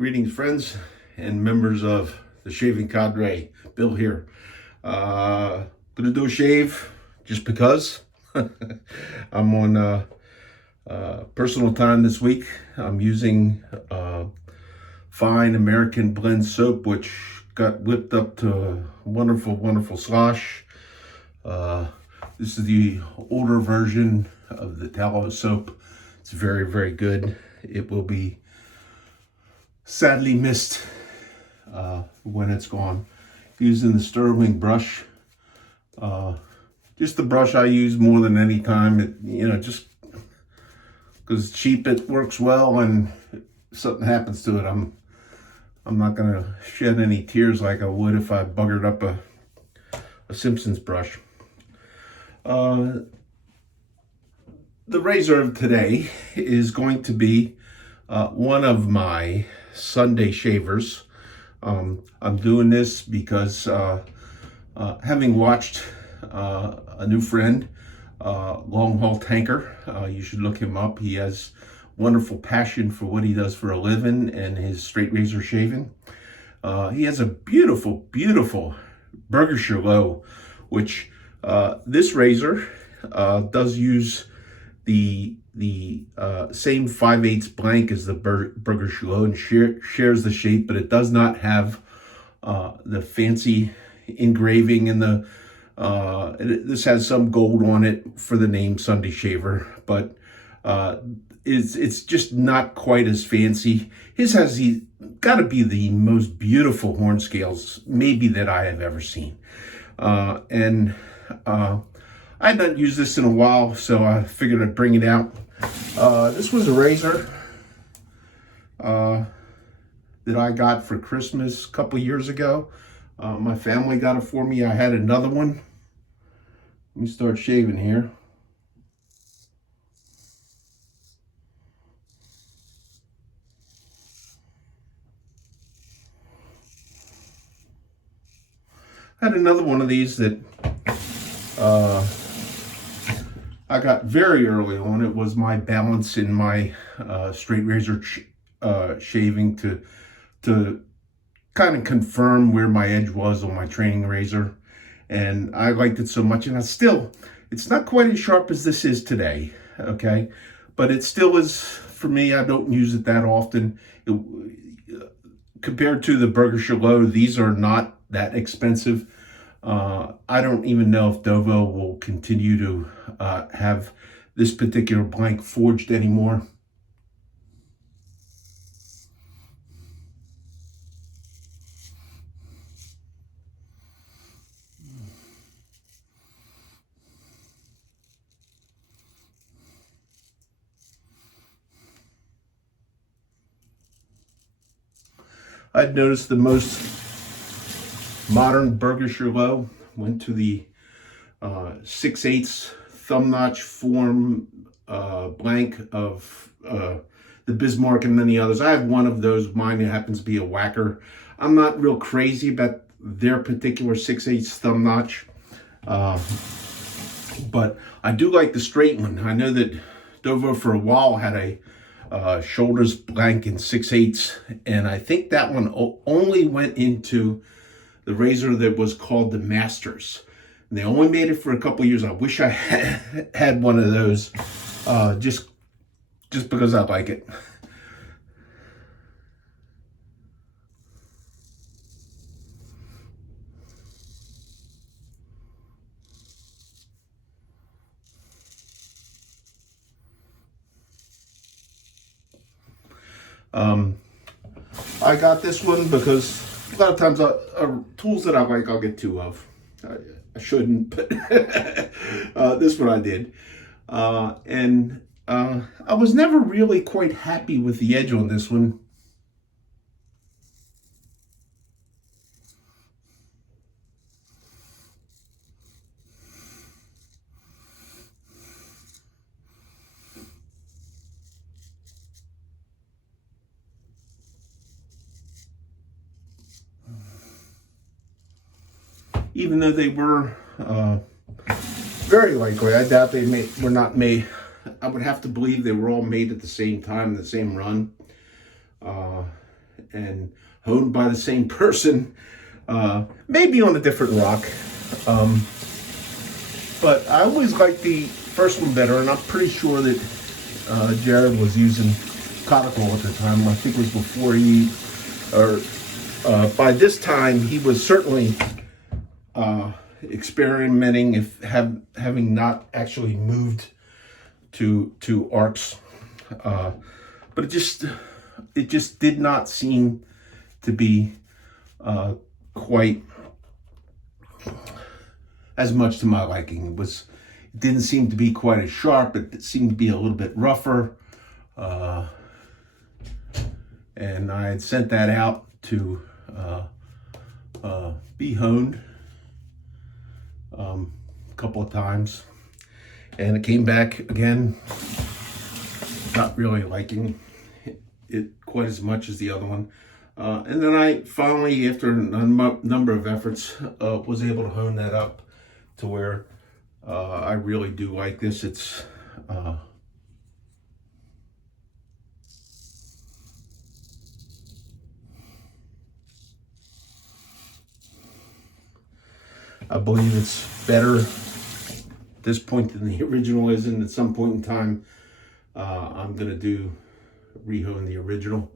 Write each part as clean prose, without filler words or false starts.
Greetings, friends and members of the shaving cadre. Bill here. Gonna do a shave just because. I'm on personal time this week. I'm using fine American blend soap, which got whipped up to a wonderful, wonderful slosh. This is the older version of the tallow soap. It's very, very good. It will be sadly missed when it's gone. Using the Sterling brush, just the brush I use more than any time. Just because it's cheap, it works well, and if something happens to it, I'm not gonna shed any tears like I would if I buggered up a Simpsons brush. The razor of today is going to be one of my Sunday shavers. I'm doing this because having watched a new friend, Long Haul Tanker, you should look him up. He has wonderful passion for what he does for a living and his straight razor shaving. He has a beautiful, beautiful Burger Low, which this razor does use the same 5/8 blank as the Burger Low and shares the shape, but it does not have the fancy engraving and this has some gold on it for the name Sunday Shaver, but it's just not quite as fancy. His has got to be the most beautiful horn scales maybe that I have ever seen, and I had not used this in a while, so I figured I'd bring it out. This was a razor that I got for Christmas a couple years ago. My family got it for me. I had another one. Let me start shaving here. I had another one of these that I got very early on. It was my balance in my straight razor shaving to kind of confirm where my edge was on my training razor. And I liked it so much, and it's not quite as sharp as this is today, okay? But it still is, for me, I don't use it that often. Compared to the Burger Low, these are not that expensive. I don't even know if Dovo will continue to have this particular blank forged anymore. I'd noticed the most modern Burger Low went to the 6/8 thumb notch form blank of the Bismarck and many others. I have one of those. Mine happens to be a whacker. I'm not real crazy about their particular 6/8 thumb notch, but I do like the straight one. I know that Dovo for a while had a shoulders blank in 6/8, and I think that one only went into the razor that was called the Masters. And they only made it for a couple years. I wish I had one of those, just because I like it. I got this one because a lot of times tools that I like, I'll get two of. I shouldn't, but this one I did. And I was never really quite happy with the edge on this one. Even though they were very likely, I doubt were not made. I would have to believe they were all made at the same time, the same run. and honed by the same person, maybe on a different rock. But I always liked the first one better, and I'm pretty sure that Jared was using conical at the time. I think it was before by this time, he was certainly experimenting, having not actually moved to arcs. But it just did not seem to be quite as much to my liking. It didn't seem to be quite as sharp. It seemed to be a little bit rougher. And I had sent that out to be honed a couple of times, and it came back again, not really liking it quite as much as the other one. And then I finally, after a number of efforts, was able to hone that up to where I really do like this. It's I believe it's better at this point than the original is, and at some point in time, I'm gonna rehone the original.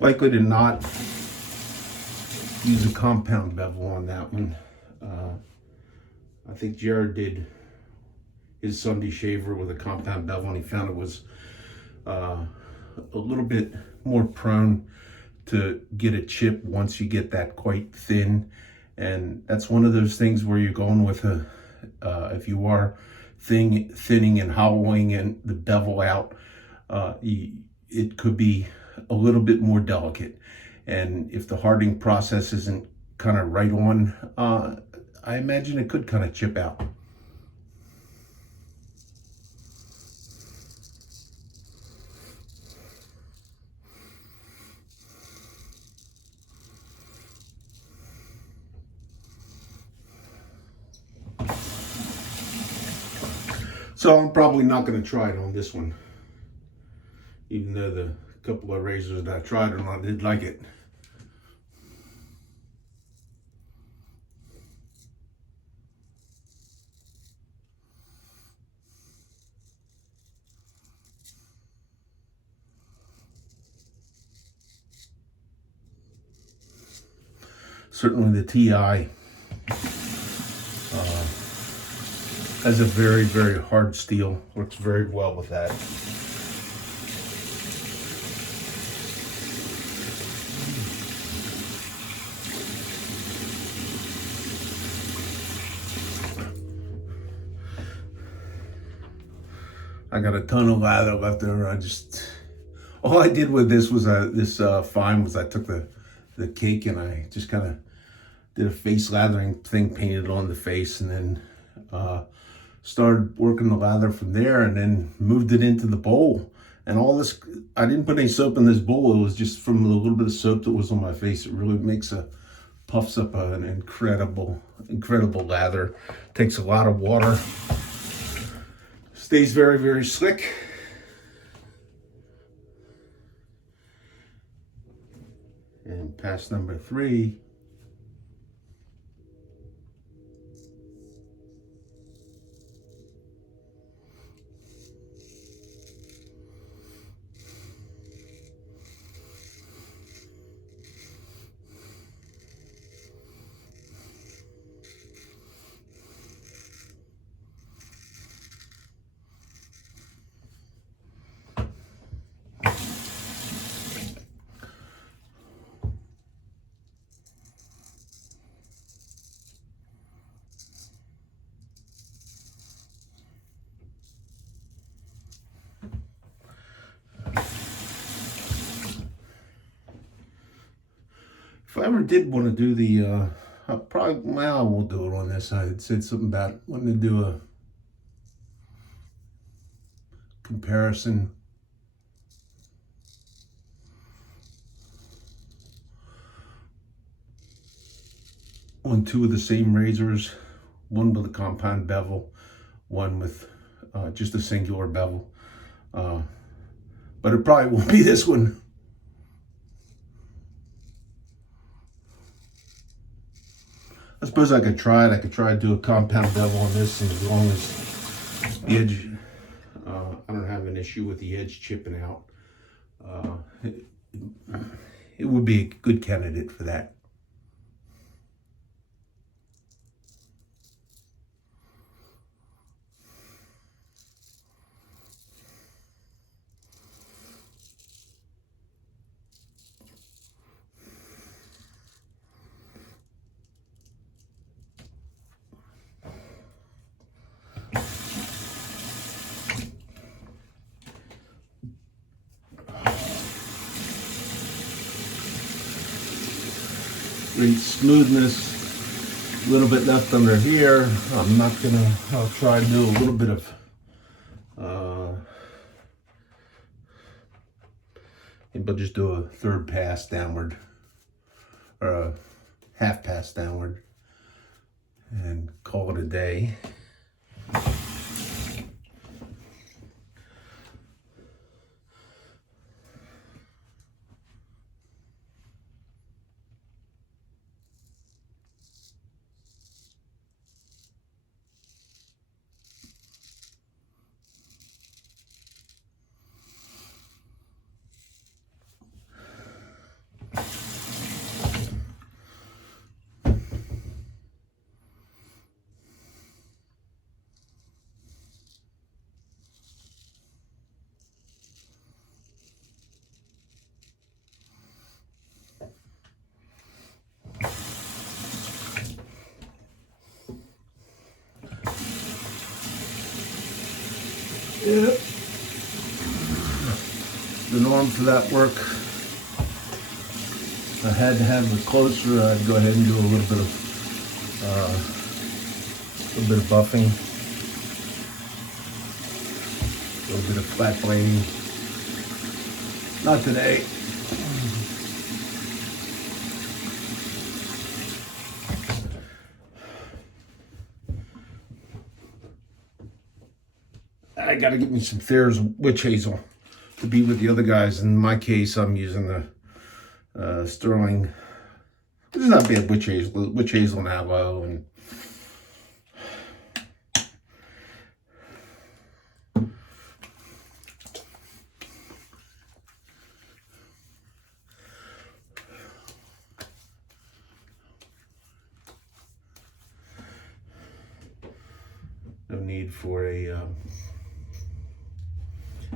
Likely to not use a compound bevel on that one. I think Jared did his Sunday shaver with a compound bevel, and he found it was a little bit more prone to get a chip once you get that quite thin. And that's one of those things where you're going with if you are thinning and hollowing and the bevel out, it could be a little bit more delicate. And if the hardening process isn't kind of right on, I imagine it could kind of chip out. So I'm probably not going to try it on this one, even though the couple of razors that I tried on, I did like it. Certainly the TI has a very, very hard steel. Works very well with that. I got a ton of lather left over. All I did with this was fine was I took the cake and I just kind of did a face lathering thing, painted it on the face, and then started working the lather from there, and then moved it into the bowl. And all this, I didn't put any soap in this bowl. It was just from the little bit of soap that was on my face. It really puffs up an incredible lather. Takes a lot of water. Stays very, very slick. And pass number 3. If I ever did want to do the, I will do it on this. I had said something about wanting to do a comparison on two of the same razors, one with a compound bevel, one with just a singular bevel. But it probably won't be this one. I suppose I could try it. I could try to do a compound bevel on this, and as long as the edge, I don't have an issue with the edge chipping out. It would be a good candidate for that. Great smoothness, a little bit left under here. I'll try to do a little bit of, maybe I'll just do a third pass downward, or a half pass downward, and call it a day. Yep. The norm for that work, I had to have it closer. I'd go ahead and do a little bit of buffing, a little bit of flat blading. Not today. I got to get me some Thayer's witch hazel to be with the other guys. In my case, I'm using the Sterling. This is not bad witch hazel and aloe, and no need for a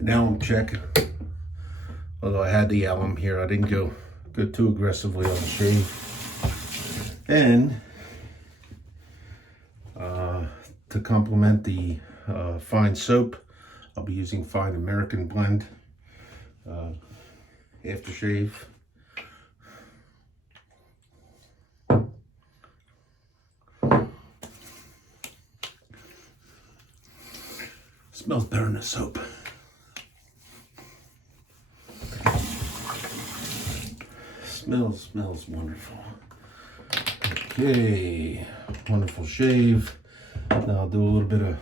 an alum check. Although I had the alum here, I didn't go too aggressively on the shave. And to complement the fine soap, I'll be using Fine American Blend aftershave. Smells better than the soap. Smells wonderful. Okay, wonderful shave. Now I'll do a little bit of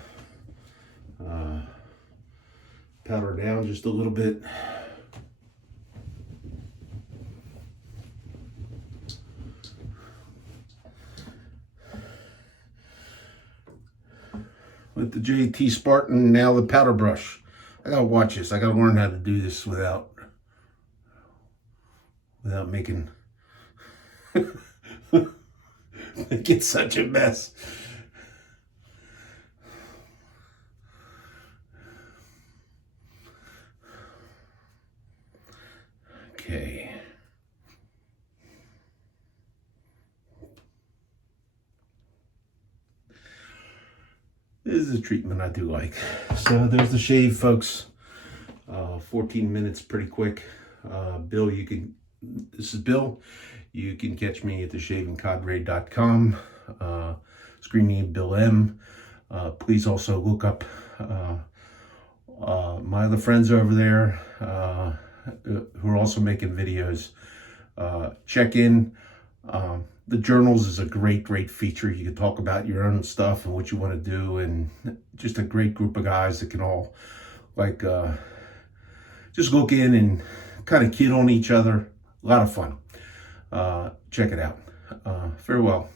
powder down just a little bit. With the JT Spartan, now the powder brush. I gotta watch this. I gotta learn how to do this without making get such a mess. Okay. This is a treatment I do like. So there's the shave, folks. 14 minutes, pretty quick. Bill, this is Bill. You can catch me at theshavingcadre.com. Screen name Bill M. Please also look up my other friends over there who are also making videos. Check in The journals is a great feature. You can talk about your own stuff and what you want to do, and just a great group of guys that can all like just look in and kind of kid on each other. A lot of fun. Check it out. Farewell.